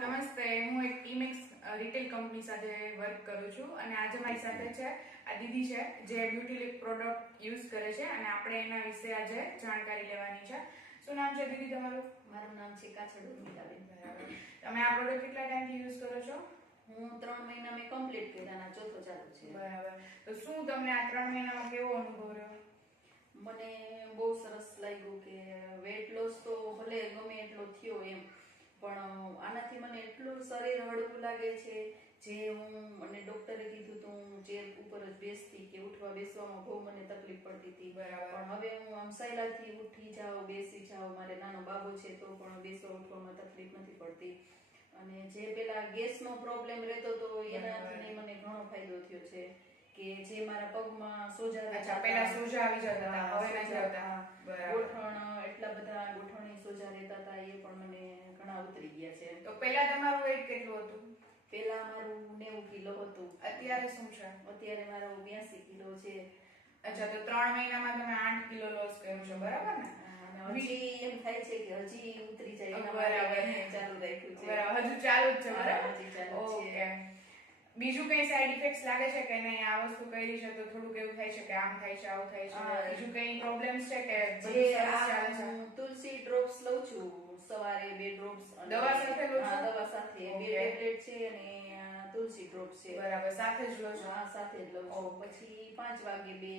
નમસ્તે હું એક ઇમેક્સ રિટેલ કંપની સાથે વર્ક કરું છું અને આજે મારી સાથે છે આ દીદી છે જે બ્યુટી લિપ પ્રોડક્ટ યુઝ કરે છે અને આપણે એના વિશે આજે જાણકારી લેવાની છે. શું નામ છે દીદી તમારું? મારું નામ છે કાછડ ઉર્મિલાબેન બરાબર તમે આ પ્રોડક્ટ કેટલા ટાઈમથી યુઝ કરો છો? હું ત્રણ મહિના મેં કમ્પ્લીટ કર્યા ચોથો ચાલુ છે. બરાબર. તો શું તમને આ ત્રણ મહિનામાં કેવો અનુભવ રહ્યો? મને બહુ સરસ લાગ્યું કે વેટ લોસ તો ભલે ગમે એટલો થયો એમ પણ એટલું શરીર હળવું લાગે છે. જે હું મને ડોક્ટરે કીધું તો હું ચેર ઉપર જ બેસતી કે ઉઠવા બેસવામાં બહુ મને તકલીફ પડતી હતી. બરાબર. પણ હવે હું આમ સહેલાથી ઉઠી જાઉં બેસી જાઉં. મારે નાનો બાબો છે તો પણ બેસવા ઉઠવામાં તકલીફ નથી પડતી. અને જે પેલા ગેસનો પ્રોબ્લેમ રહેતો તો એનાથી મને ઘણો ફાયદો થયો છે કે જે મારા પગમાં સોજા અચ્છા પેલા સોજા આવી જતા હતા હવે નથી આવતા. ગોઠણ એટલા બધા ગોઠણી સોજા રહેતા હતા એ પણ મને ઘણા ઉતરી ગયા છે. તો પેલા તમારું વેઇટ કેટલું હતું પેલા મારું નેવું કિલો હતું. અત્યારે શું છે? અત્યારે મારો બ્યાસી કિલો છે. અચ્છા તો ત્રણ મહિનામાં તમે આઠ કિલો લોસ કર્યો છો બરાબર ને? હજી એમ થાય છે કે હજી ઉતરી જાય. બરાબર. ચાલુ રાખ્યું છે. બરાબર હજુ ચાલુ જ છે બરાબર? હજી ચાલુ છે. બીજું કઈ સાઈડ ઇફેક્ટ્સ લાગે છે કે નહીં? આ વસ્તુ કરી છે તો થોડુંક એવું થાય છે કે આમ થાય છે આવું થાય છે. બીજું કઈ પ્રોબ્લેમ્સ છે કે જે હું તુલસી ડ્રોપ્સ લઉં છું. સવારે બે ડ્રોપ્સ દવા સાથે લઉં છું? દવા સાથે. બે ટેબ્લેટ છે અને તુલસી ડ્રોપ છે. બરાબર સાથે જ લો છું. હા સાથે જ લઉં છું. પછી પાંચ વાગે બે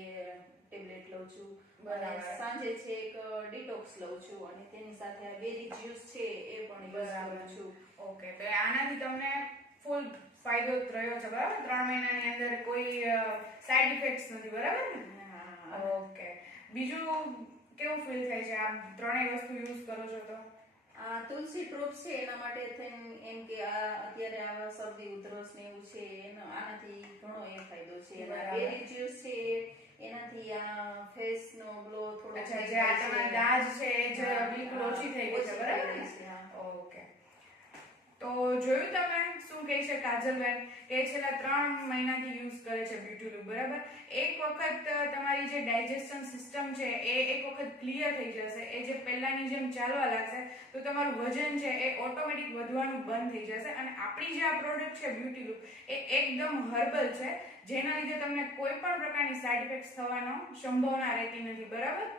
ટેબ્લેટ લઉં છું. બરાબર. સાંજે છે એક ડિટોક્સ લઉં છું. અને તેની સાથે આ બેરી જ્યુસ છે એ પણ યુઝ બરાબર. કરું છું. ઓકે તો આનાથી તમને ફૂલ ફાયદો રહ્યો છે બરાબર? ત્રણ મહિનાની અંદર કોઈ સાઈડ ઇફેક્ટ્સ નથી બરાબર ને? હા. ઓકે. બીજું કેવું ફીલ થાય છે? આ ત્રણેય વસ્તુ યુઝ કરો છો તો? આ તુલસી ડ્રોપ્સ છે એના માટે થઈને એમ કે આ અત્યારે આવા શરદી ઉધરસ ને એવું છે એનો આનાથી ઘણો એ ફાયદો છે. બેરી જ્યુસ છે એનાથી આ ફેસ નો ગ્લો થોડો જે આ તમારા દાજ છે જે બિલકુલ ઓછી થઈ ગઈ છે બરાબર ને. ઓકે. તો જોયું તમે શું કહે છે કાજલબેન? કે છેલ્લા ત્રણ મહિનાથી યુઝ કરે છે બ્યુટી લુક બરાબર? એક વખત તમારી જે ડાયજેશન સિસ્ટમ છે એ એક વખત ક્લિયર થઈ જશે. એ જે પહેલાની જેમ ચાલવા લાગશે, તો તમારું વજન છે એ ઓટોમેટિક વધવાનું બંધ થઈ જશે અને આપણી જે આ પ્રોડક્ટ છે બ્યુટી લુક એ એકદમ હર્બલ છે. જેના લીધે તમને કોઈ પણ પ્રકારની સાઇડ ઇફેક્ટ્સ થવાનો સંભાવના રહેતી નથી. બરાબર?